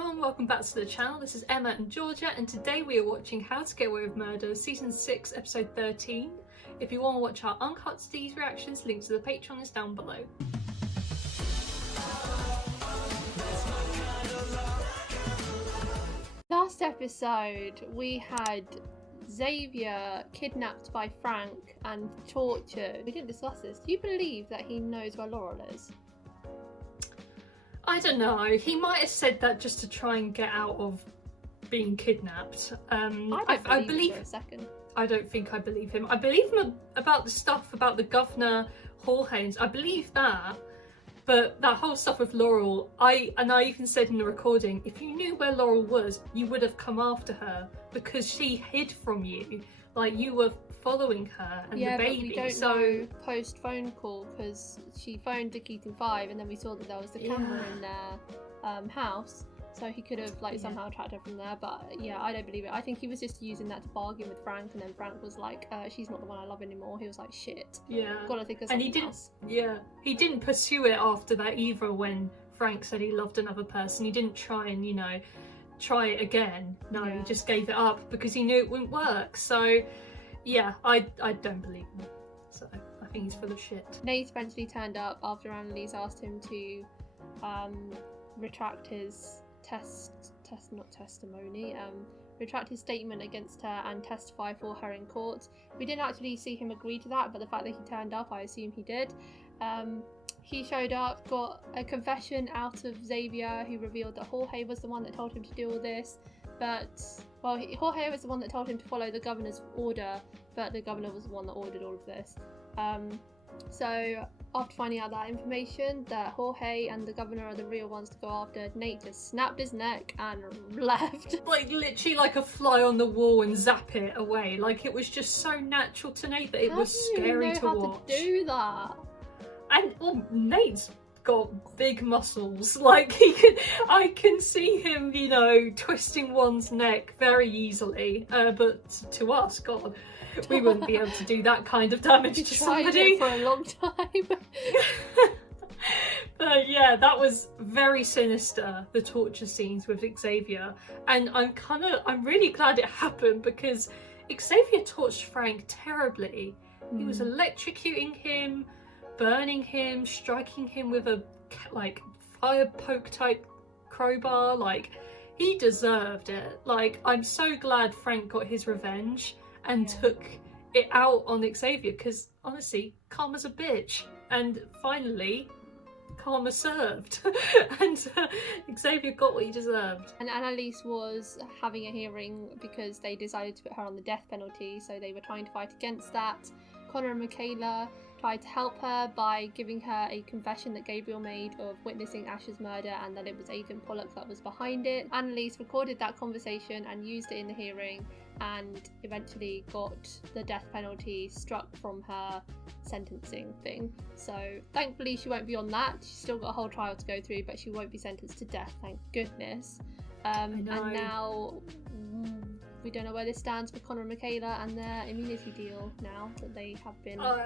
everyone, welcome back to the channel. This is Emma and Georgia, and today we are watching How to Get Away with Murder Season 6 Episode 13. If you want to watch our uncut Steve's reactions, link to the Patreon is down below. Last episode we had Xavier kidnapped by Frank and tortured. We didn't discuss this. Do you believe that he knows where Laurel is? I don't know, he might have said that just to try and get out of being kidnapped. I believe for a second. I don't think I believe him. I believe him about the stuff about the governor, Jorge. I believe that, but that whole stuff with Laurel, I even said in the recording, if you knew where Laurel was, you would have come after her because she hid from you. Like, you were following her and the baby. But we don't know post phone call because she phoned the Keating 5 and then we saw that there was the camera in their house, so he could have somehow tracked her from there. But yeah, I don't believe it. I think he was just using that to bargain with Frank, and then Frank was like, she's not the one I love anymore. He was like, shit, gotta think of something else. He didn't pursue it after that either. When Frank said he loved another person, he didn't try and try it again. No, he just gave it up because he knew it wouldn't work. So yeah, I don't believe him. So I think he's full of shit. Nate eventually turned up after Annalise asked him to retract his retract his statement against her and testify for her in court. We didn't actually see him agree to that, but the fact that he turned up, I assume he did. He showed up, got a confession out of Xavier, who revealed that Jorge was the one that told him to do all this. But, well, Jorge was the one that told him to follow the governor's order, but the governor was the one that ordered all of this. So, after finding out that information, that Jorge and the governor are the real ones to go after, Nate just snapped his neck and left. Like, literally like a fly on the wall and zap it away. Like, it was just so natural to Nate that it was scary to watch. How do you know how to do that? And, well, Nate's got big muscles. Like, I can see him, twisting one's neck very easily. But to us, God, we wouldn't be able to do that kind of damage to somebody. For a long time. But yeah, that was very sinister, the torture scenes with Xavier. And I'm really glad it happened because Xavier tortured Frank terribly. He was electrocuting him, burning him, striking him with a fire poke type crowbar. Like, he deserved it. Like, I'm so glad Frank got his revenge and took it out on Xavier, because honestly, karma's a bitch, and finally karma served. And Xavier got what he deserved. And Annalise was having a hearing because they decided to put her on the death penalty, so they were trying to fight against that. Connor and Michaela tried to help her by giving her a confession that Gabriel made of witnessing Ash's murder and that it was Agent Pollock that was behind it. Annalise recorded that conversation and used it in the hearing and eventually got the death penalty struck from her sentencing thing. So thankfully she won't be on that. She's still got a whole trial to go through, but she won't be sentenced to death, thank goodness. And now we don't know where this stands for Connor and Michaela and their immunity deal now that they have been found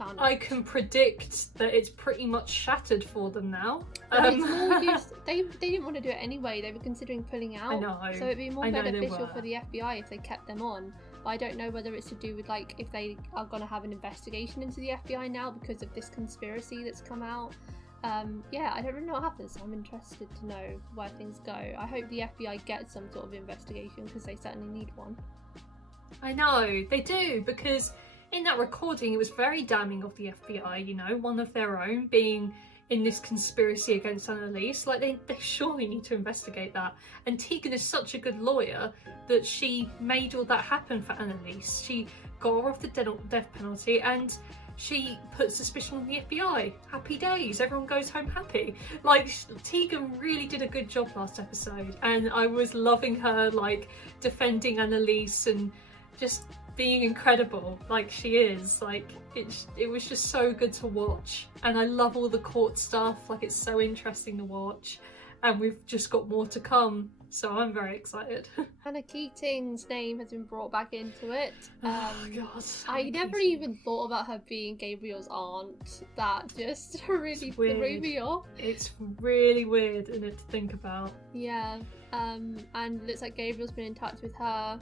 out. I can predict that it's pretty much shattered for them now. It's more used, they didn't want to do it anyway. They were considering pulling out. I know. So it'd be more beneficial for the FBI if they kept them on. But I don't know whether it's to do with if they are going to have an investigation into the FBI now because of this conspiracy that's come out. Yeah, I don't really know what happens, so I'm interested to know where things go. I hope the FBI gets some sort of investigation because they certainly need one. I know, they do, because in that recording it was very damning of the FBI, one of their own being in this conspiracy against Annalise. Like, they surely need to investigate that. And Tegan is such a good lawyer that she made all that happen for Annalise. She got her off the death penalty and she put suspicion on the FBI. Happy days, everyone goes home happy. Like, Tegan really did a good job last episode, and I was loving her, defending Annalise and just being incredible like she is. Like, it was just so good to watch, and I love all the court stuff. Like, it's so interesting to watch, and we've just got more to come. So I'm very excited. Hannah Keating's name has been brought back into it. Oh God. I never even thought about her being Gabriel's aunt. That just really threw me off. It's really weird, isn't it, to think about? Yeah. And it looks like Gabriel's been in touch with her.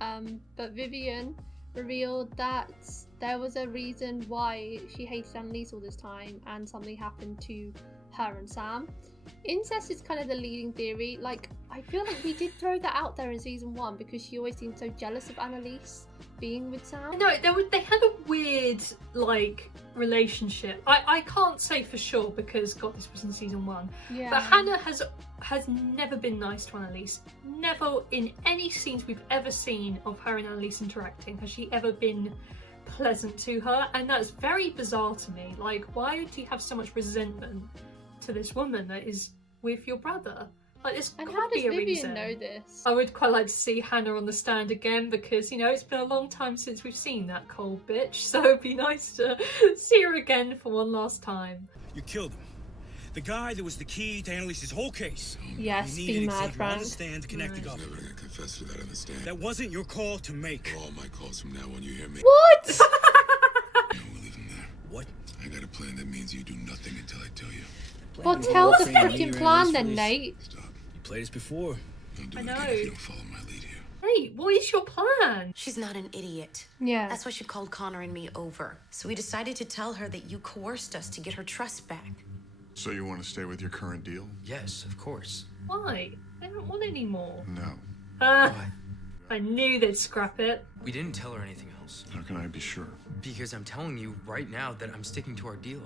But Vivian revealed that there was a reason why she hated Annalise all this time, and something happened to her and Sam. Incest is kind of the leading theory. Like, I feel like we did throw that out there in season 1 because she always seemed so jealous of Annalise being with Sam. No, they had a weird, like, relationship. I can't say for sure because, God, this was in season 1. Yeah. But Hannah has never been nice to Annalise. Never in any scenes we've ever seen of her and Annalise interacting has she ever been pleasant to her. And that's very bizarre to me. Like, why do you have so much resentment to this woman that is with your brother? Like, there's And got how to be does a Vivian reason. know this? I would quite like to see Hannah on the stand again because, you know, it's been a long time since we've seen that cold bitch, so it'd be nice to see her again for one last time. You killed him. The guy that was the key to Annalise's whole case. Yes, You be needed mad, Xavier on Frank. the stand to connect the Right. government. Never gonna confess to that on the stand. That wasn't your call to make. All my calls from now on, you hear me? What? No, we'll leave him there. What? I got a plan that means you do nothing until I tell you. Well, tell the freaking plan then, Nate. Stop. You played us before. Don't do I it know. again if you don't follow my lead here. Hey, what is your plan? She's not an idiot. Yeah. That's why she called Connor and me over. So we decided to tell her that you coerced us to get her trust back. So you want to stay with your current deal? Yes, of course. Why? They don't want any more. No. Ah, Why? I knew they'd scrap it. We didn't tell her anything else. How can I be sure? Because I'm telling you right now that I'm sticking to our deal.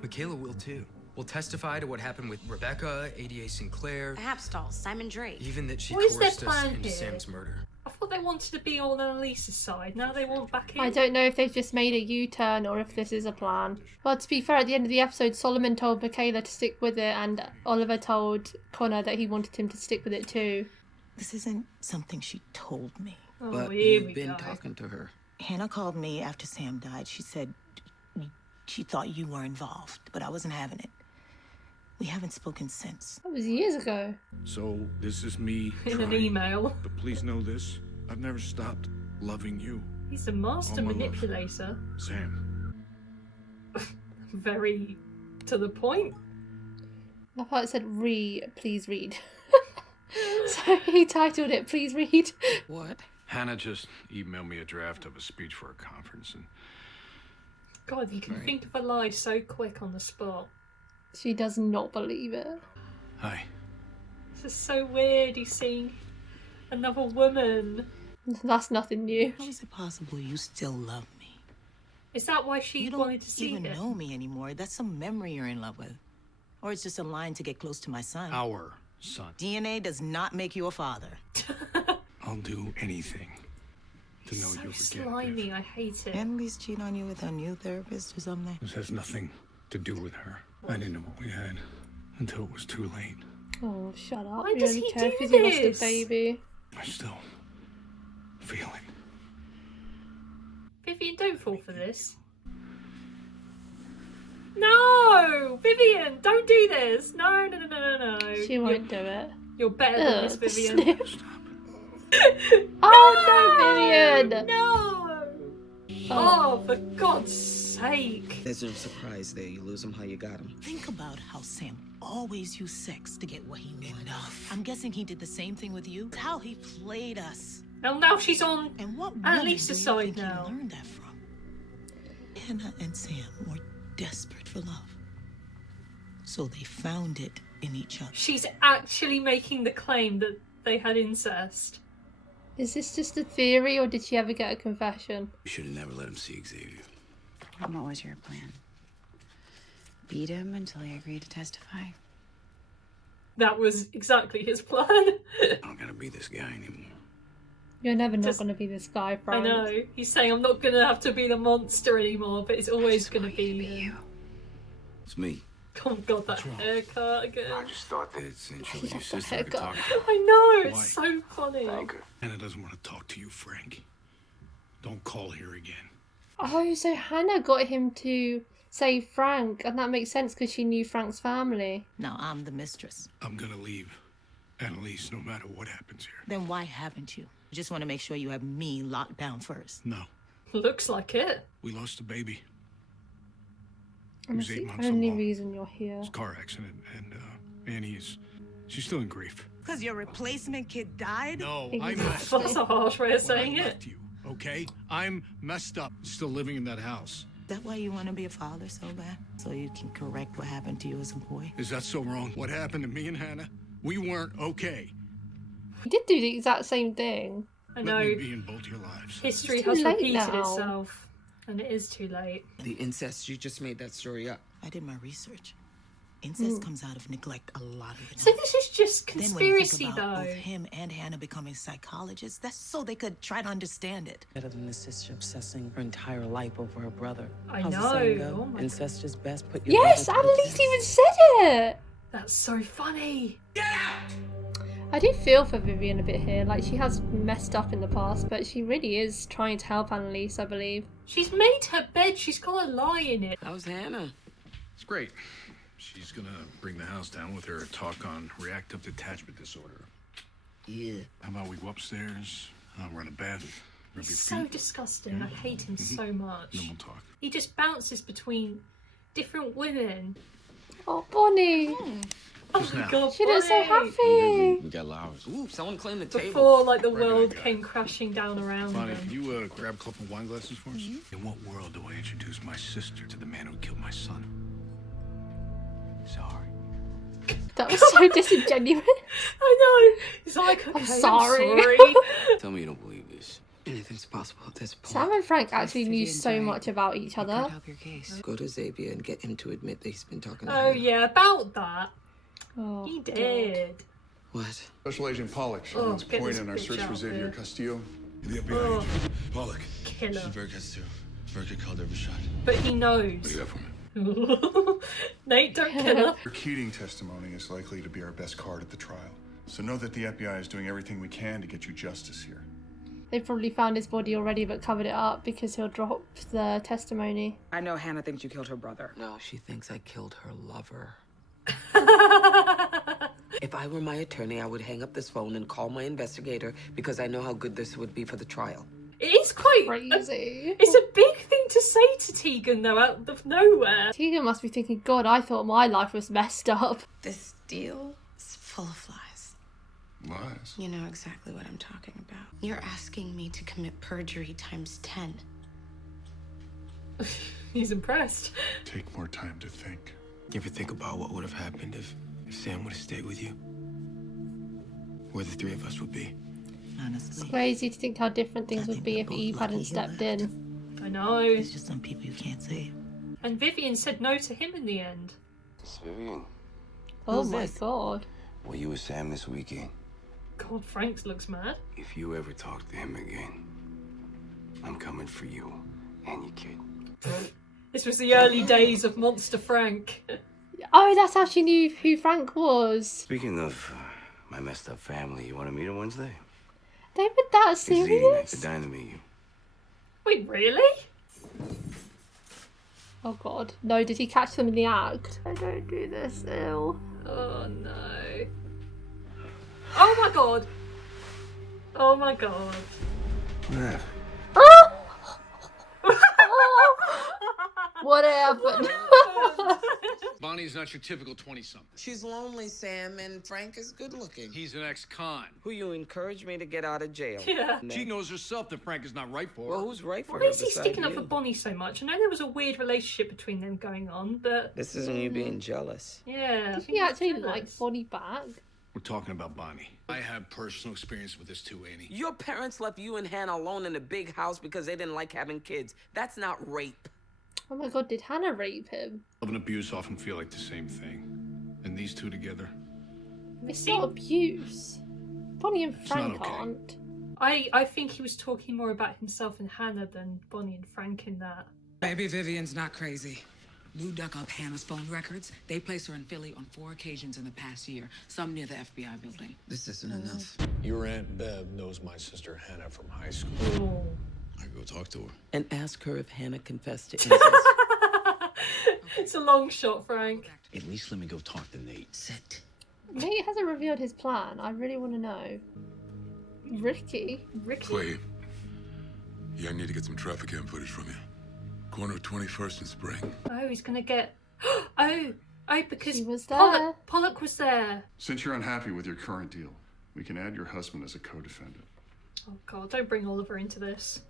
Michaela will too. We'll testify to what happened with Rebecca, ADA Sinclair, Hapstall, Simon Drake. even that she What is their coerced us plan into here? Sam's murder. I thought they wanted to be on Annalise's side. Now they want back in. I don't know if they've just made a U-turn or if this is a plan. Well, to be fair, at the end of the episode, Solomon told Michaela to stick with it, and Oliver told Connor that he wanted him to stick with it too. This isn't something she told me. Oh, But here you've we been go. talking to her. Hannah called me after Sam died. She said she thought you were involved, but I wasn't having it. We haven't spoken since. That was years ago. So this is me In an trying. email. But please know this. I've never stopped loving you, He's a master Oh, my love. manipulator. Sam. Very to the point. I thought it said please read. So he titled it, please read. What? Hannah just emailed me a draft of a speech for a conference, and God, you can Right. think of a lie so quick on the spot. She does not believe it. hi. This is so weird. He's seeing another woman. That's nothing new. How is it possible you still love me? Is that why she You don't wanted to see even him? know me anymore. That's some memory you're in love with. Or it's just a line to get close to my son. Our son. DNA does not make you a father. I'll do anything to know So you forget. slimy. Viv. I hate it. Annalise cheat on you with her new therapist or something? This has nothing to do with her. I didn't know what we had until it was too late. Oh, shut up. Why You does only he care do because he lost a this? baby. I still feel it. Vivian, don't fall for this. No! Vivian, don't do this! No, no, no, no, no, no. She won't do it. You're better than this, Ugh, Vivian. sniff. Stop. Oh no, Vivian! No! Oh, for God's sake. There's no surprise there. You lose him how you got him. Think about how Sam always used sex to get what he wanted. I'm guessing he did the same thing with you. How he played us. Well, now she's on And what Annalise's woman do you side think now. he learned that from? Hannah and Sam were desperate for love. So they found it in each other. She's actually making the claim that they had incest. Is this just a theory or did she ever get a confession? You should have never let him see Xavier. And what was your plan? Beat him until he agreed to testify? That was exactly his plan. I don't gotta be this guy anymore. You're never not Just- going to be this guy, I Frank. know. He's saying I'm not going to have to be the monster anymore, but it's always going to be him. It's me. Oh God, that haircut again. I just thought that since you and your What sister could haircut? talk to I know, it's Why? so funny. Hannah doesn't want to talk to you, Frank. Don't call here again. Oh, so Hannah got him to save Frank, and that makes sense because she knew Frank's family. Now I'm the mistress. I'm gonna leave Annalise, no matter what happens here. Then why haven't you? I just want to make sure you have me locked down first. No. Looks like it. We lost a baby. And was that's 8 the months only along. reason you're here. It's a car accident, and Annie she's still in grief. Because your replacement kid died? No, Exactly. I'm messed That's a harsh way of when saying I it. left you, okay? I'm messed up, still living in that house. Is that why you want to be a father so bad? So you can correct what happened to you as a boy? Is that so wrong? What happened to me and Hannah? We weren't okay. He did do the exact same thing. I Let know me be in both your lives. history It's too has late repeated now. itself, and it is too late. The incest, you just made that story up. I did my research. Incest comes out of neglect a lot of the So time. this is just Then when you conspiracy, think about though. both him and Hannah becoming psychologists, that's so they could try to understand it. Better than the sister obsessing her entire life over her brother. I How's the know. saying go? Oh my Incest is best. Put your Yes, brother to the Annalise test. even said it. That's so funny. I do feel for Vivian a bit here. Like, she has messed up in the past, but she really is trying to help Annalise, I believe. She's made her bed. She's got a lie in it. How's Hannah? It's great. She's gonna bring the house down with her talk on reactive detachment disorder. Yeah. How about we go upstairs, run a bath, rub your He's so feet, disgusting. I hate him so much. then we'll talk. He just bounces between different women. Oh, Bonnie. Oh Just my now. god, She looks so Bonnie. happy. We got Lowers. Ooh, someone claimed the table. Before, like, the Right, world guy. came crashing down around Bonnie, them. can you grab a couple wine glasses for us? In what world do I introduce my sister to the man who killed my son? Sorry. That was so disingenuous. I know. He's like, okay, I'm sorry. Tell me you don't believe this. Anything's possible at this point. Sam and Frank actually knew Vivian's so right. much about each Could other. help your case. Go to Xavier and get him to admit that he's been talking to Oh Hannah. yeah, about that. Oh, He God. did. What? Special Agent Pollock, Oh, Sherman's get point this in our bitch search for out Xavier there. Castillo. The FBI Oh, agent. Pollock. killer. Very cuts too. Very good called every shot. But he What do knows. you got for me? Nate, don't kill her. Your Keating testimony is likely to be our best card at the trial. So know that the FBI is doing everything we can to get you justice here. They probably found his body already but covered it up because he'll drop the testimony. I know Hannah thinks you killed her brother. No, she thinks I killed her lover. If I were my attorney, I would hang up this phone and call my investigator because I know how good this would be for the trial. It is quite Crazy. it's a big thing to say to Tegan, though, out of nowhere. Tegan must be thinking, God, I thought my life was messed up. This deal is full of lies. Lies. You know exactly what I'm talking about. You're asking me to commit perjury times 10. He's impressed. Take more time to think. You ever think about what would have happened if Sam would have stayed with you? Where the three of us would be? Honestly, Crazy to think how different things I would think be we're if both Eve lucky hadn't he stepped left. in. I know. there's just some people you can't save. And Vivian said no to him in the end. It's Vivian. Oh Who's my this? God. Were you with Sam this weekend? God, Frank looks mad. If you ever talk to him again, I'm coming for you and your kid. This was the early days of Monster Frank. Oh, that's how she knew who Frank was. Speaking of my messed up family, you want to meet her Wednesday? They were that It's eating at the serious? diner to meet you. Wait, really? Oh God. No, did he catch them in the act? I don't do this, ew. Oh no. Oh my god. Oh my god. Yeah. What happened? Bonnie's not your typical 20-something. She's lonely, Sam, and Frank is good looking. He's an ex-con. Who you encouraged me to get out of jail. Yeah. She knows herself that Frank is not right for her. Well, who's right for Why her is he beside sticking up you? for Bonnie so much? I know there was a weird relationship between them going on, but This isn't you being jealous. yeah. I Did think he he's actually jealous. like Bonnie back? We're talking about Bonnie. I have personal experience with this too, Annie. Your parents left you and Hannah alone in a big house because they didn't like having kids. That's not rape. Oh my God, did Hannah rape him? Love and abuse often feel like the same thing. And these two together, It's not abuse. Bonnie and not Frank okay. aren't. I think he was talking more about himself and Hannah than Bonnie and Frank in that. Maybe Vivian's not crazy. Lou dug up Hannah's phone records. They placed her in Philly on 4 occasions in the past year, some near the FBI building. This isn't enough. your Aunt Bev knows my sister Hannah from high school. Oh. I go talk to her. And ask her if Hannah confessed to incest. It's a long shot, Frank. At least let me go talk to Nate. Sit. Nate hasn't revealed his plan. I really want to know. Ricky? Clay. Yeah, I need to get some traffic cam footage from you. Corner of 21st and Spring. Oh, he's gonna get... Oh, because She was there. Pollock was there. Since you're unhappy with your current deal, we can add your husband as a co-defendant. Oh God, don't bring Oliver into this.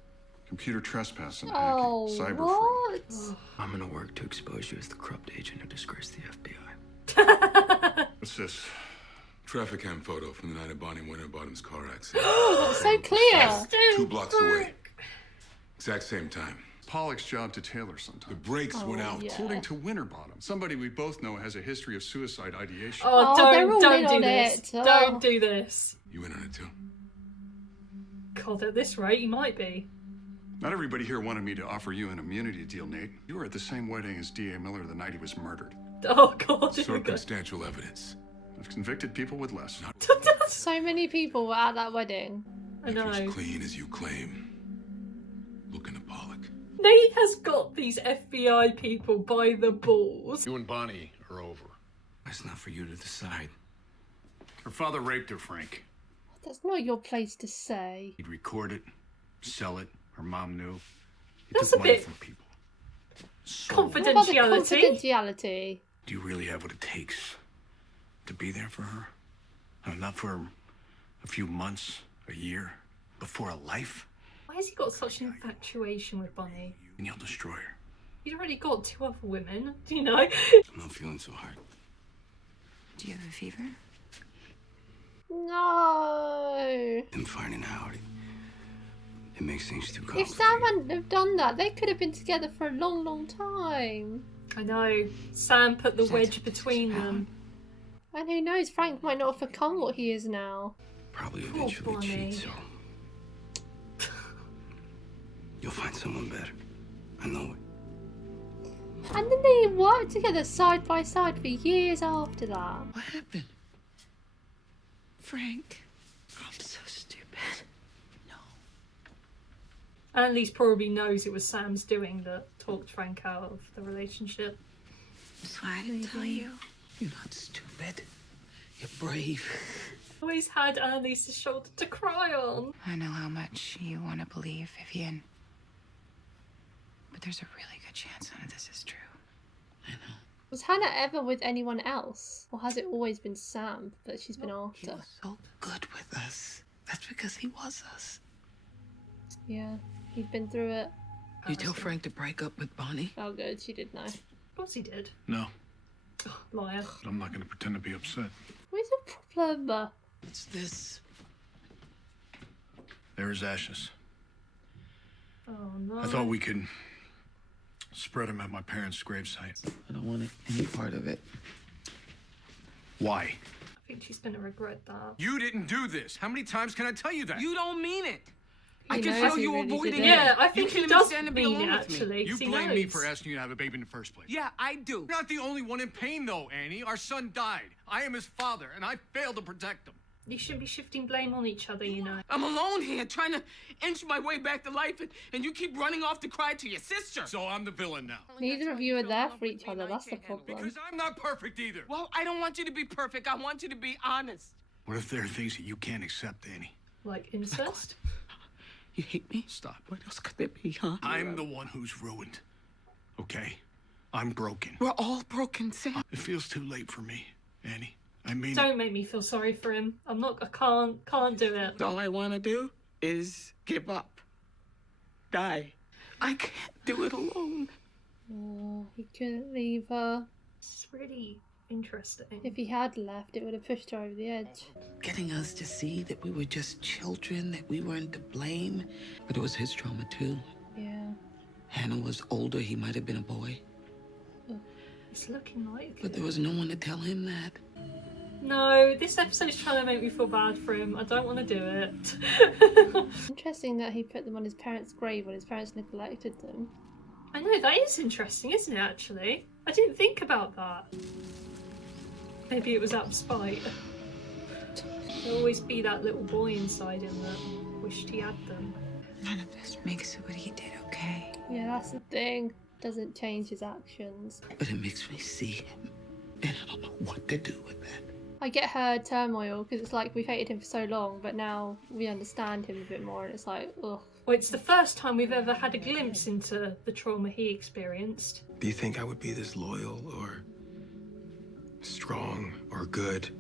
Computer trespass and Oh, hacking, cyber what? fraud. I'm gonna work to expose you as the corrupt agent who disgraced the FBI. What's this? Traffic cam photo from the night of Bonnie Winterbottom's car accident. Oh, that's so clear. 2 blocks away. Exact same time. Pollock's job to Taylor sometimes. The brakes went out. yeah. According to Winterbottom, somebody we both know has a history of suicide ideation. Oh, they're all don't in do on this. it. Oh. Don't do this. You in on it too? God, at this rate, he might be. Not everybody here wanted me to offer you an immunity deal, Nate. You were at the same wedding as D.A. Miller the night he was murdered. Oh God, here we go. Circumstantial evidence. I've convicted people with less. So many people were at that wedding. I know. As clean as you claim. Looking at Pollock. Nate has got these FBI people by the balls. You and Bonnie are over. That's not for you to decide. Her father raped her, Frank. That's not your place to say. He'd record it, sell it. Her mom knew. He That's took a money bit from people. What about the confidentiality. confidentiality? Do you really have what it takes to be there for her? Not for a few months, a year, but for a life? Why has he got such an infatuation with Bonnie? And you'll destroy her. He's already got 2 other women, do you know? I'm not feeling so hard. Do you have a fever? No. And finding out, it makes things too If complicated. Sam hadn't have done that, they could have been together for a long, long time. I know. Sam put the wedge between them. And who knows, Frank might not have become what he is now. Probably Poor eventually Bonnie. cheat, so you'll find someone better. I know it. And then they worked together side by side for years after that. What happened? Frank? I'm so stupid. Annalise probably knows it was Sam's doing that talked Frank out of the relationship. That's why I didn't tell you. You're not stupid. You're brave. Always had Annalise's shoulder to cry on. I know how much you want to believe, Vivian. But there's a really good chance none of this is true. Was Hannah ever with anyone else? Or has it always been Sam that she's been He after? was so good with us. That's because he was us. Yeah, he'd been through it. You tell Frank to break up with Bonnie? Oh good, she did know. Of course he did. No, Oh, liar. but I'm not going to pretend to be upset. What's the problem? What's this? There's ashes. Oh no. I thought we could spread them at my parents' gravesite. I don't want any part of it. Why? I think she's gonna regret that. You didn't do this. How many times can I tell you that? You don't mean it. I He can knows tell he you really avoiding didn't. it. Yeah, I You think he can't even does stand to be mean alone it with me. actually. You 'cause he blame me knows. for asking you to have a baby in the first place. Yeah, I do. You're not the only one in pain, though, Annie. Our son died. I am his father, and I failed to protect him. You shouldn't be shifting blame on each other, you know. I'm alone here trying to inch my way back to life, and you keep running off to cry to your sister. So I'm the villain now. Neither of you are there for each other, that's the problem. Because I'm not perfect either. Well, I don't want you to be perfect. I want you to be honest. What if there are things that you can't accept, Annie? Like incest. You hate me? Stop. What else could there be, huh? I'm the one who's ruined. Okay? I'm broken. We're all broken, Sam. It feels too late for me, Annie. I mean, Don't make me feel sorry for him. I can't do it. All I want to do is give up. Die. I can't do it alone. Oh, he couldn't leave her. It's really interesting. If he had left, it would have pushed her over the edge. Getting us to see that we were just children, that we weren't to blame. But it was his trauma, too. Yeah. Hannah was older. He might have been a boy. It's looking like But there was no one to tell him that. No, this episode's trying to make me feel bad for him. I don't want to do it. Interesting that he put them on his parents' grave when his parents neglected them. I know, that is interesting, isn't it, actually? I didn't think about that. Maybe it was out of spite. There'll always be that little boy inside him that wished he had them. None of this makes what he did okay. Yeah, that's the thing. Doesn't change his actions. But it makes me see him. And I don't know what to do with that. I get her turmoil because it's like we've hated him for so long, but now we understand him a bit more, and it's like, ugh. Well, it's the first time we've ever had a glimpse into the trauma he experienced. Do you think I would be this loyal or strong or good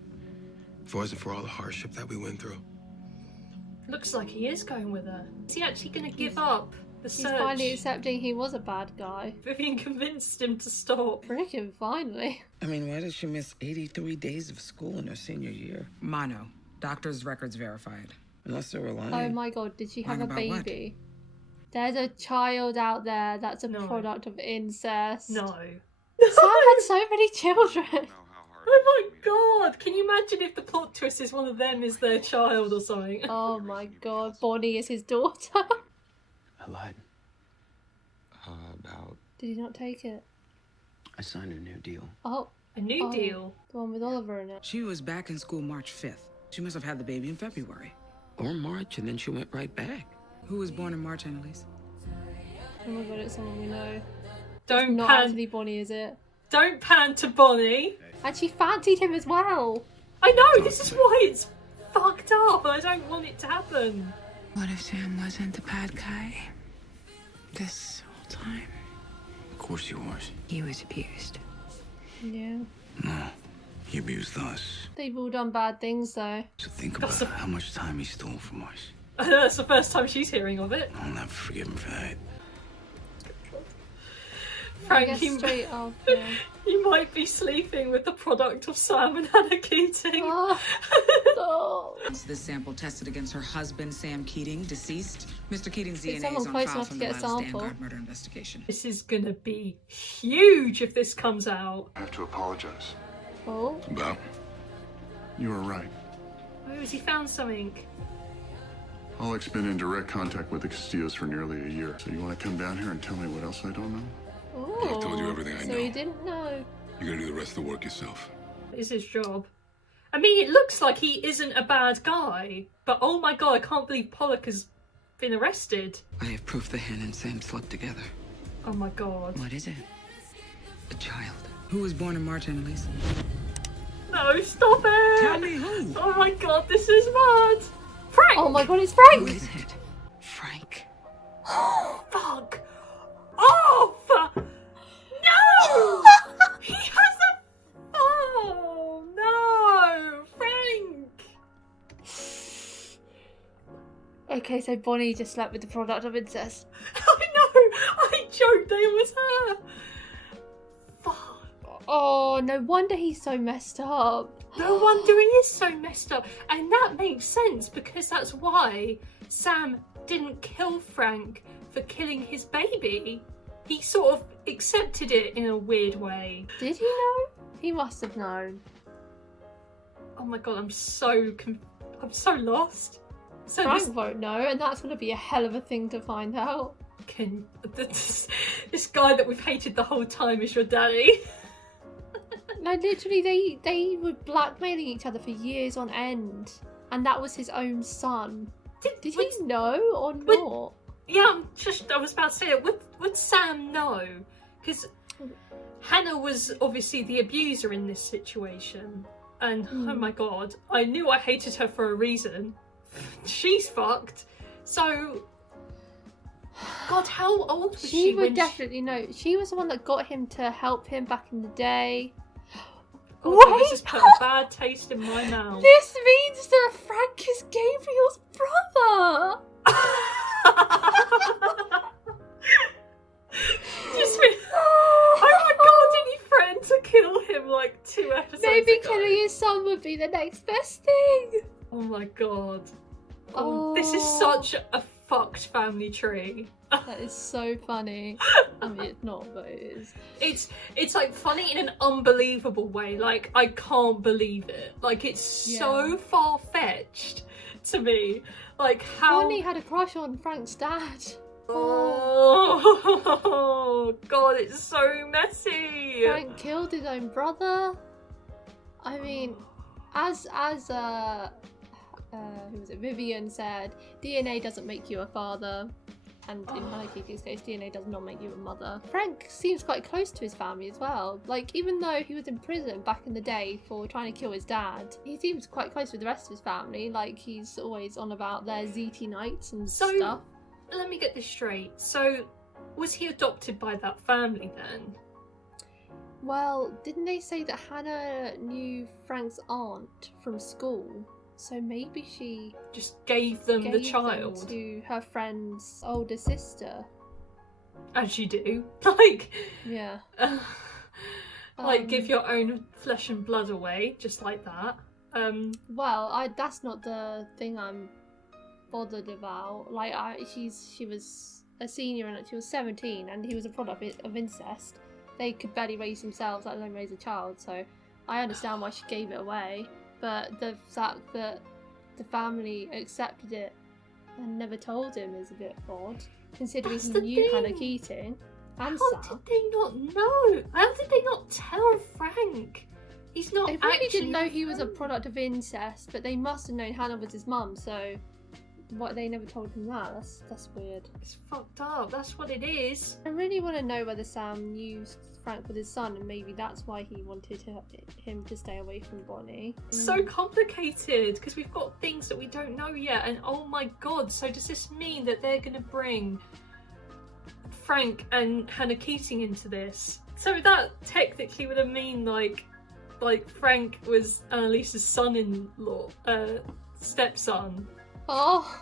if it wasn't for all the hardship that we went through? Looks like he is going with her. Is he actually going to give up the search? He's finally accepting he was a bad guy. Vivian convinced him to stop. Frickin' finally. I mean, why did she miss 83 days of school in her senior year? Mono. Doctor's records verified. Unless they were lying. Oh my god, did she have Lying a about what? baby? There's a child out there that's a product of incest. No. Sam had so many children. Oh my god! Can you imagine if the plot twist is one of them is their child or something? Oh my god, Bonnie is his daughter. I lied. About... Did he not take it? I signed a new deal. Oh. A new deal? The one with Oliver in it. She was back in school March 5th. She must have had the baby in February. Or March, and then she went right back. Who was born in March, Annalise? Oh my god, it's someone we know. Don't it's not pan. actually Bonnie, is it? Don't pan to Bonnie. And she fancied him as well. I know, this is why it's fucked up, and I don't want it to happen. What if Sam wasn't the bad guy this whole time? Of course he was. He was abused. Yeah. No, he abused us. They've all done bad things though. So think about how much time he stole from us. That's the first time she's hearing of it. I'll never forgive him for that. Frank, I guess he, straight off, yeah. he might be sleeping with the product of Sam and Hannah Keating. Oh. This sample tested against her husband, Sam Keating, deceased. Mr. Keating's Is DNA someone is on close file enough from to the get a Lyle's sample? Vanguard murder investigation. This is gonna be huge if this comes out. I have to apologize. Oh. About? You were right. Oh, has he found something? Oleg's been in direct contact with the Castillos for nearly a year. So you want to come down here and tell me what else I don't know? Oh. I've told you everything I so know. he didn't know. You're gonna do the rest of the work yourself. It's his job. I mean, it looks like he isn't a bad guy, but oh my god, I can't believe Pollock has been arrested. I have proof that Hannah and Sam slept together. Oh my god. What is it? A child. Who was born in March, Annalise? No, stop it! Tell me who. Oh my god, this is mad! Frank! Oh my god, it's Frank! Who is it? Frank. Oh, fuck! Oh, fuck! No! He has a... Oh, no! Frank! Okay, so Bonnie just slept with the product of incest. I know! I joked that it was her! Fuck. Oh, no wonder he's so messed up. No wonder he is so messed up. And that makes sense because that's why Sam didn't kill Frank for killing his baby. He sort of accepted it in a weird way. Did he know? He must have known. Oh my god, I'm so lost. So Frank won't know, and that's going to be a hell of a thing to find out. this guy that we've hated the whole time is your daddy. No, literally, they were blackmailing each other for years on end, and that was his own son. Did he know or not? Yeah, I was about to say it. Would Sam know? Because Hannah was obviously the abuser in this situation. And oh my god, I knew I hated her for a reason. She's fucked. So, God, how old was she? She would definitely know. She was the one that got him to help him back in the day. God, Wait! this has put a bad taste in my mouth. This means that Frank is Gabriel's brother! Oh my god, did he threaten to kill him like 2 episodes Maybe ago? killing his son would be the next best thing! Oh my god. Oh, this is such a fucked family tree. That is so funny. I mean, it's not, but it is. It's like funny in an unbelievable way. Like, I can't believe it. Like, it's so far-fetched to me. Like, how... Bonnie had a crush on Frank's dad. Oh, God, it's so messy. Frank killed his own brother. I mean, as who was it? Vivian said, DNA doesn't make you a father. And in Hannah Keating's case, DNA does not make you a mother. Frank seems quite close to his family as well. Like, even though he was in prison back in the day for trying to kill his dad, he seems quite close with the rest of his family. Like, he's always on about their ZT nights and stuff. Let me get this straight. So, was he adopted by that family then? Well, didn't they say that Hannah knew Frank's aunt from school? So maybe she just gave them the child them to her friend's older sister. As you do. Like, yeah. Like, give your own flesh and blood away, just like that. Well, that's not the thing I'm bothered about. Like, she was a senior and she was 17, and he was a product of incest. They could barely raise themselves, let alone raise a child. So I understand why she gave it away. But the fact that the family accepted it and never told him is a bit odd, considering he knew Hannah Keating and Sam. How did they not know? How did they not tell Frank? He's not. They really didn't know he was a product of incest, but they must have known Hannah was his mum. So, what, they never told him that? That's weird. It's fucked up. That's what it is. I really want to know whether Sam knew Frank was his son, and maybe that's why he wanted him to stay away from Bonnie. So complicated, because we've got things that we don't know yet, and oh my god, so does this mean that they're going to bring Frank and Hannah Keating into this? So that technically would have mean like Frank was Annalise's son-in-law, stepson. Oh.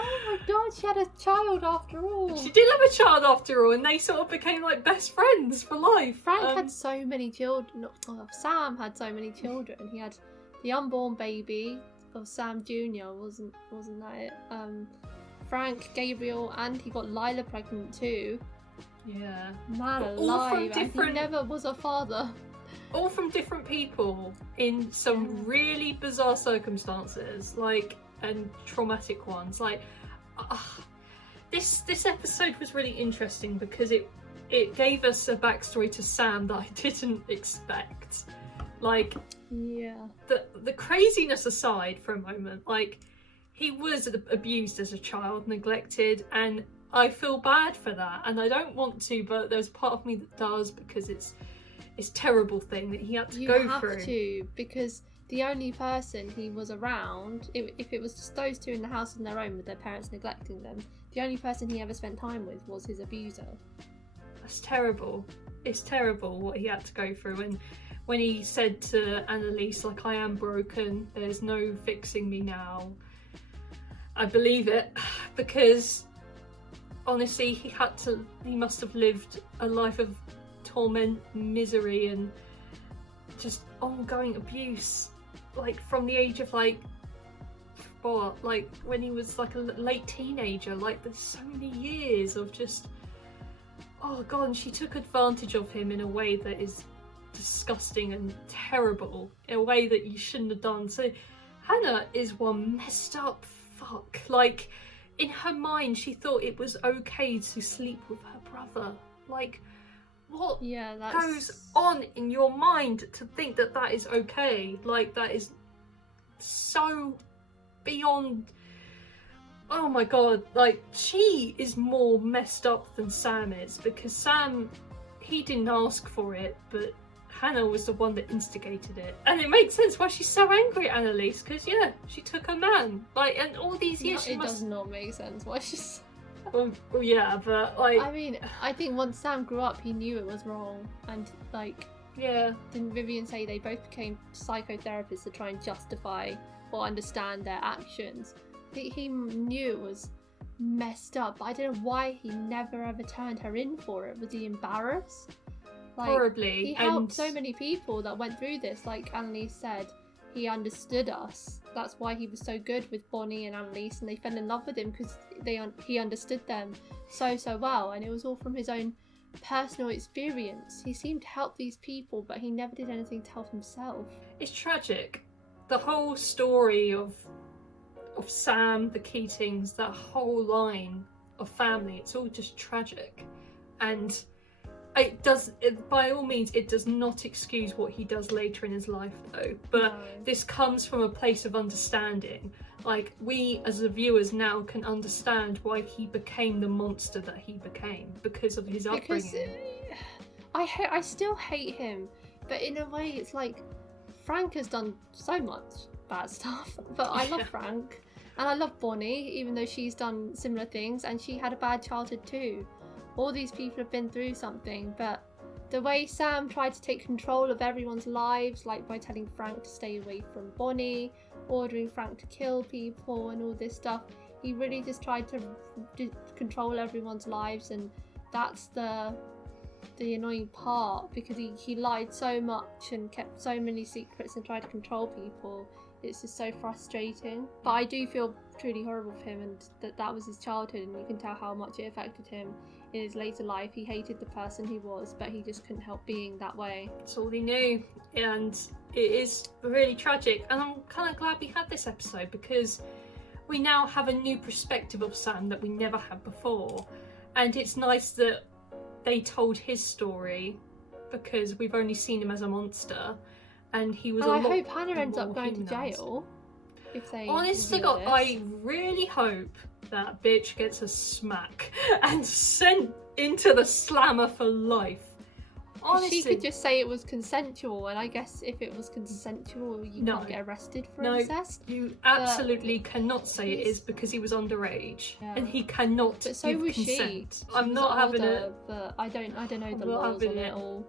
Oh my god, she had a child after all. She did have a child after all, and they sort of became like best friends for life. Frank had so many children. Sam had so many children. He had the unborn baby of Sam Jr. Wasn't that it? Frank, Gabriel, and he got Lila pregnant too. Yeah. Man all alive, from different... and he never was a father. All from different people in some really bizarre circumstances, like, and traumatic ones. Like, this episode was really interesting because it gave us a backstory to Sam that I didn't expect. Like, yeah, the craziness aside for a moment, like, he was abused as a child, neglected, and I feel bad for that, and I don't want to, but there's part of me that does, because it's a terrible thing that he had to go through. You have to, because the only person he was around, if it was just those two in the house on their own with their parents neglecting them, the only person he ever spent time with was his abuser. That's terrible. It's terrible what he had to go through. And when he said to Annalise, like, I am broken, there's no fixing me now, I believe it, because honestly he must have lived a life of torment, misery, and just ongoing abuse, like from the age of like when he was like a late teenager. Like, there's so many years of just, oh god, and she took advantage of him in a way that is disgusting and terrible, in a way that you shouldn't have done. So Hannah is one messed up fuck. Like, in her mind she thought it was okay to sleep with her brother. Like, what goes on in your mind to think that that is okay? Like, that is so beyond. Oh my god, like, she is more messed up than Sam is, because Sam, he didn't ask for it, but Hannah was the one that instigated it. And it makes sense why she's so angry at Annalise, because yeah, she took her man. Like, and all these years it does not make sense why she's... Well, yeah, but like... I mean, I think once Sam grew up, he knew it was wrong. And like... Yeah. Didn't Vivian say they both became psychotherapists to try and justify or understand their actions? He knew it was messed up, but I don't know why he never ever turned her in for it. Was he embarrassed? Like, horribly. He helped so many people that went through this. Like Annalise said, he understood us. That's why he was so good with Bonnie and Annalise, and they fell in love with him because he understood them so well, and it was all from his own personal experience. He seemed to help these people, but he never did anything to help himself. It's tragic. The whole story of Sam, the Keatings, that whole line of family, it's all just tragic. And by all means, it does not excuse what he does later in his life, though. But this comes from a place of understanding. Like, we as the viewers now can understand why he became the monster that he became because of his upbringing. I still hate him, but in a way, it's like Frank has done so much bad stuff. But I love Frank, and I love Bonnie, even though she's done similar things, and she had a bad childhood too. All these people have been through something, but the way Sam tried to take control of everyone's lives, like by telling Frank to stay away from Bonnie, ordering Frank to kill people and all this stuff, he really just tried to control everyone's lives, and that's the annoying part, because he lied so much and kept so many secrets and tried to control people. It's just so frustrating. But I do feel truly horrible for him, and that was his childhood, and you can tell how much it affected him in his later life. He hated the person he was, but he just couldn't help being that way. That's all he knew, and it is really tragic. And I'm kind of glad we had this episode, because we now have a new perspective of Sam that we never had before. And it's nice that they told his story, because we've only seen him as a monster, and he was. And I hope Hannah ends up going to jail. If they honest to God, I really hope that bitch gets a smack and sent into the slammer for life. Honestly, she could just say it was consensual, and I guess if it was consensual, you can't get arrested for incest. You absolutely cannot say it is, because he was underage, and he cannot But so give was consent. she. I'm not having it. But I don't know the I'm not laws having on it. it all.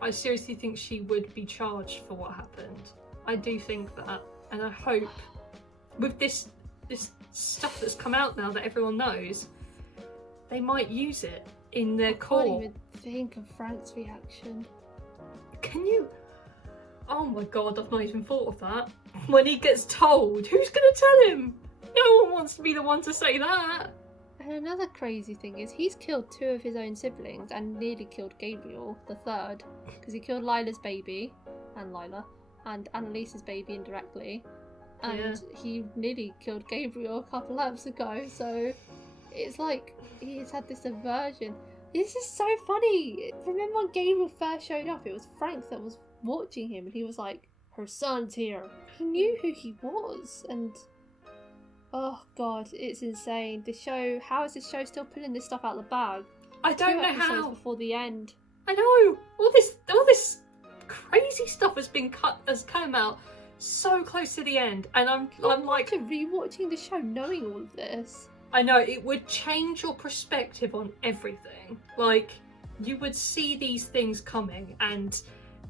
I seriously think she would be charged for what happened. I do think that, and I hope with this stuff that's come out now that everyone knows, they might use it in their court. I can't even think of Frank's reaction. Can you? Oh my God, I've not even thought of that. When he gets told, who's going to tell him? No one wants to be the one to say that. And another crazy thing is he's killed 2 of his own siblings and nearly killed Gabriel, the third, because he killed Lila's baby, and Lila, and Annalise's baby indirectly, and he nearly killed Gabriel a couple laps ago. So it's like he's had this aversion. This is so funny. Remember when Gabriel first showed up? It was Frank that was watching him, and he was like, "Her son's here." He knew who he was, and oh God, it's insane. The show, how is this show still pulling this stuff out of the bag? I don't 2 know episodes how. before the end. I know all this crazy stuff has come out so close to the end, and I'm like rewatching the show knowing all of this. I know it would change your perspective on everything. Like, you would see these things coming and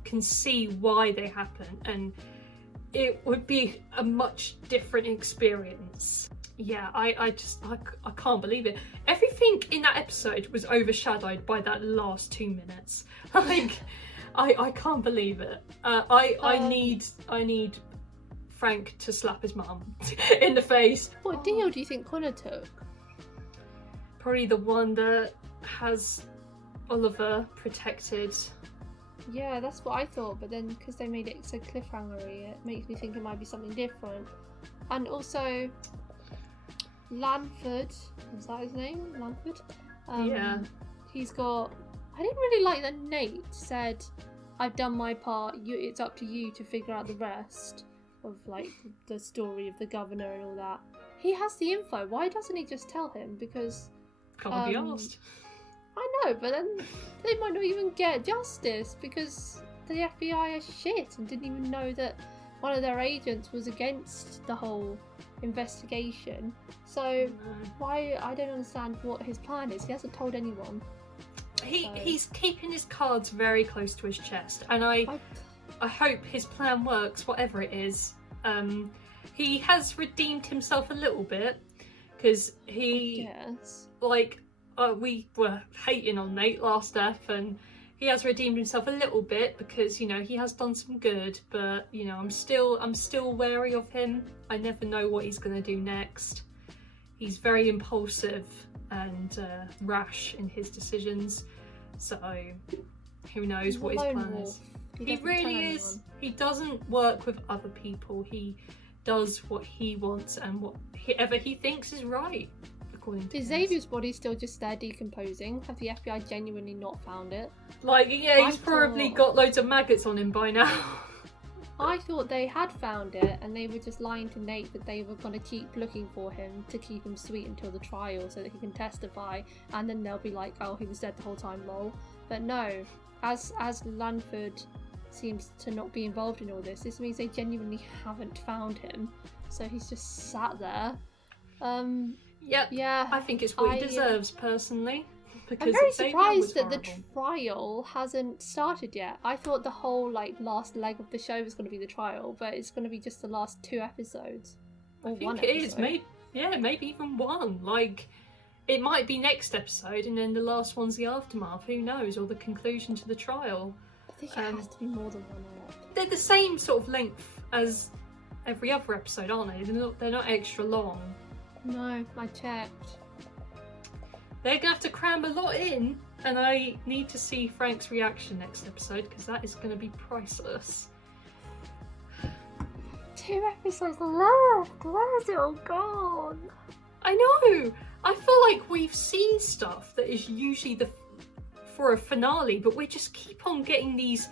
can see why they happen, and it would be a much different experience. Yeah, I can't believe it. Everything in that episode was overshadowed by that last 2 minutes. Like, I can't believe it. I need Frank to slap his mum in the face. What deal do you think Connor took? Probably the one that has Oliver protected. Yeah, that's what I thought, but then because they made it so cliffhangery, it makes me think it might be something different. And also, Lanford, is that his name? Lanford? Yeah. He's got... I didn't really like that Nate said, "I've done my part, it's up to you to figure out the rest of, like, the story of the governor and all that." He has the info, why doesn't he just tell him? Because... Can't be asked. I know, but then they might not even get justice because the FBI are shit and didn't even know that one of their agents was against the whole investigation. So why, I don't understand what his plan is. He hasn't told anyone. He's keeping his cards very close to his chest, and I hope his plan works, whatever it is. He has redeemed himself a little bit, because he, like, we were hating on Nate last F, and he has redeemed himself a little bit because, you know, he has done some good, but, you know, I'm still wary of him. I never know what he's going to do next. He's very impulsive and rash in his decisions, so who knows what his plan is. He really is. He doesn't work with other people. He does what he wants and whatever he thinks is right, according to Is him. Xavier's body still just there decomposing? Have the FBI genuinely not found it? Like, yeah, he's I probably thought- got loads of maggots on him by now. I thought they had found it and they were just lying to Nate that they were going to keep looking for him to keep him sweet until the trial so that he can testify, and then they'll be like, oh, he was dead the whole time, lol. But no, as Lanford seems to not be involved in all this means they genuinely haven't found him. So he's just sat there. Yep. Yeah. I think it's what he deserves, personally. Because I'm very Xavier was surprised that the horrible. trial hasn't started yet. I thought the whole last leg of the show was going to be the trial, but it's going to be just the last 2 episodes. Or I think one it is. episode. Maybe even one. Like, it might be next episode, and then the last one's the aftermath. Who knows? Or the conclusion to the trial. I think it has to be more than one hour. They're the same sort of length as every other episode, aren't they? They're not extra long. No, I checked. They're gonna have to cram a lot in, and I need to see Frank's reaction next episode because that is gonna be priceless. 2 episodes left. Where is it all gone? I know. I feel like we've seen stuff that is usually for a finale, but we just keep on getting these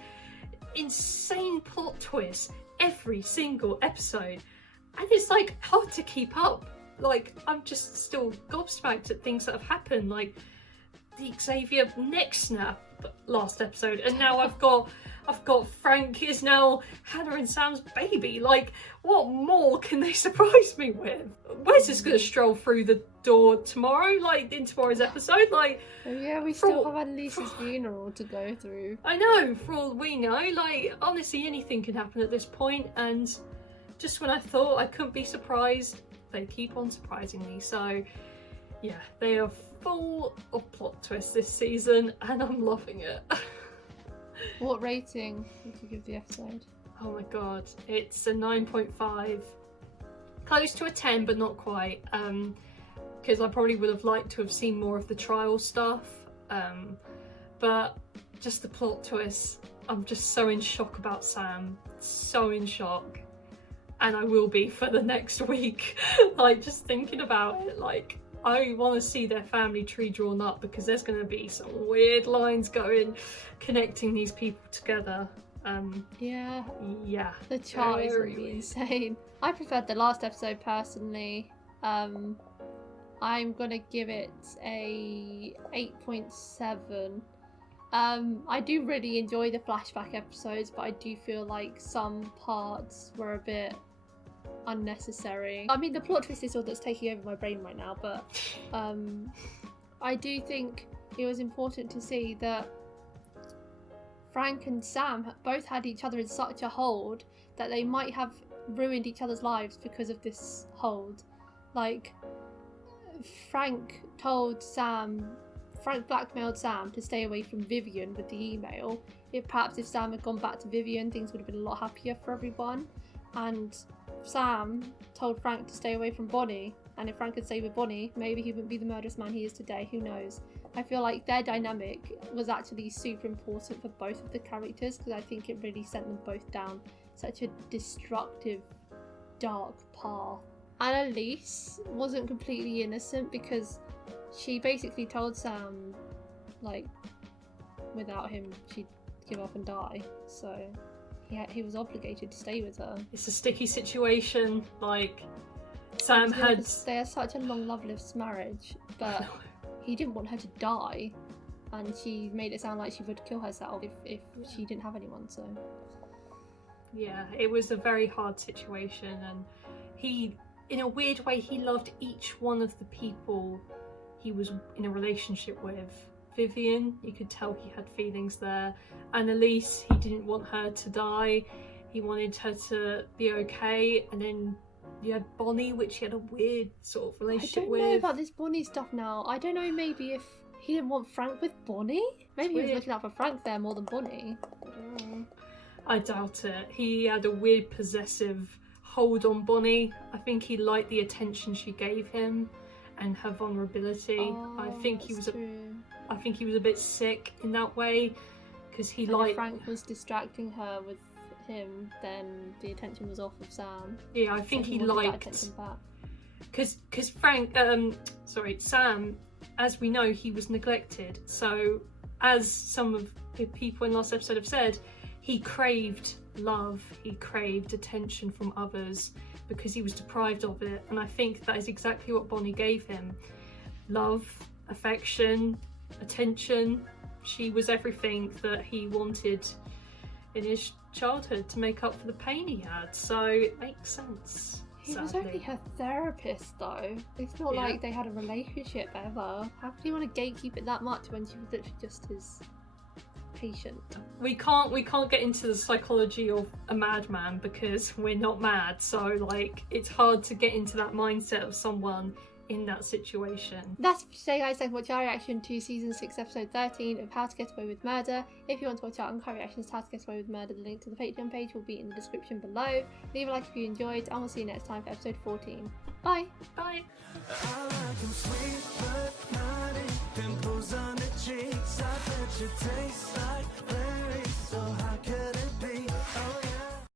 insane plot twists every single episode, and it's like hard to keep up. Like, I'm just still gobsmacked at things that have happened, like the Xavier neck snap last episode, and now I've got Frank is now Hannah and Sam's baby. Like, what more can they surprise me with? Where's this gonna stroll through the door tomorrow? Like, in tomorrow's episode? Like, Oh yeah, we still have Annalise's funeral to go through. I know, for all we know, like, honestly, anything can happen at this point, and just when I thought I couldn't be surprised, they keep on surprising me. So, yeah, they are full of plot twists this season, and I'm loving it. What rating would you give the episode? Oh my god, it's a 9.5. Close to a 10, but not quite. Because I probably would have liked to have seen more of the trial stuff. But just the plot twists, I'm just so in shock about Sam. So in shock. And I will be for the next week. Like, just thinking about it, like, I want to see their family tree drawn up because there's going to be some weird lines connecting these people together. Yeah. Yeah. The chart is very going to be weird. insane. I preferred the last episode personally. I'm going to give it a 8.7. I do really enjoy the flashback episodes, but I do feel like some parts were a bit unnecessary. I mean, the plot twist is all that's taking over my brain right now, but I do think it was important to see that Frank and Sam both had each other in such a hold that they might have ruined each other's lives because of this hold. Like, Frank blackmailed Sam to stay away from Vivian with the email. Perhaps if Sam had gone back to Vivian, things would have been a lot happier for everyone. And Sam told Frank to stay away from Bonnie, and if Frank had stayed with Bonnie, maybe he wouldn't be the murderous man he is today, who knows. I feel like their dynamic was actually super important for both of the characters, because I think it really sent them both down such a destructive, dark path. Annalise wasn't completely innocent because she basically told Sam, like, without him she'd give up and die, so he was obligated to stay with her. It's a sticky situation. Like, Sam had... They had such a long, loveless marriage, but he didn't want her to die, and she made it sound like she would kill herself if she didn't have anyone, so... Yeah, it was a very hard situation, and he, in a weird way, he loved each one of the people he was in a relationship with. Vivian, you could tell he had feelings there. Annalise, he didn't want her to die. He wanted her to be okay. And then you had Bonnie, which he had a weird sort of relationship with. I don't know about this Bonnie stuff now. I don't know, maybe if he didn't want Frank with Bonnie? Maybe he was looking out for Frank there more than Bonnie. I doubt it. He had a weird possessive hold on Bonnie. I think he liked the attention she gave him and her vulnerability. I think he was a bit sick in that way, because he liked... If Frank was distracting her with him, then the attention was off of Sam. Yeah, I think so he wanted that liked... attention back. because Sam, as we know, he was neglected. So, as some of the people in last episode have said, he craved love, he craved attention from others because he was deprived of it. And I think that is exactly what Bonnie gave him. Love, affection, attention. She was everything that he wanted in his childhood to make up for the pain he had. So it makes sense. He was only her therapist though. It's not like they had a relationship ever. How could you want to gatekeep it that much when she was literally just his patient? We can't get into the psychology of a madman because we're not mad. So like it's hard to get into that mindset of someone in that situation. That's it for today, guys. Thanks for watching our reaction to season 6 episode 13 of How to Get Away with Murder. If you want to watch our uncut reactions to How to Get Away with Murder, the link to the Patreon page will be in the description below. Leave a like if you enjoyed, and we'll see you next time for episode 14. Bye! Bye! I like 'em sweet but naughty, pimples on the cheeks, I bet you taste like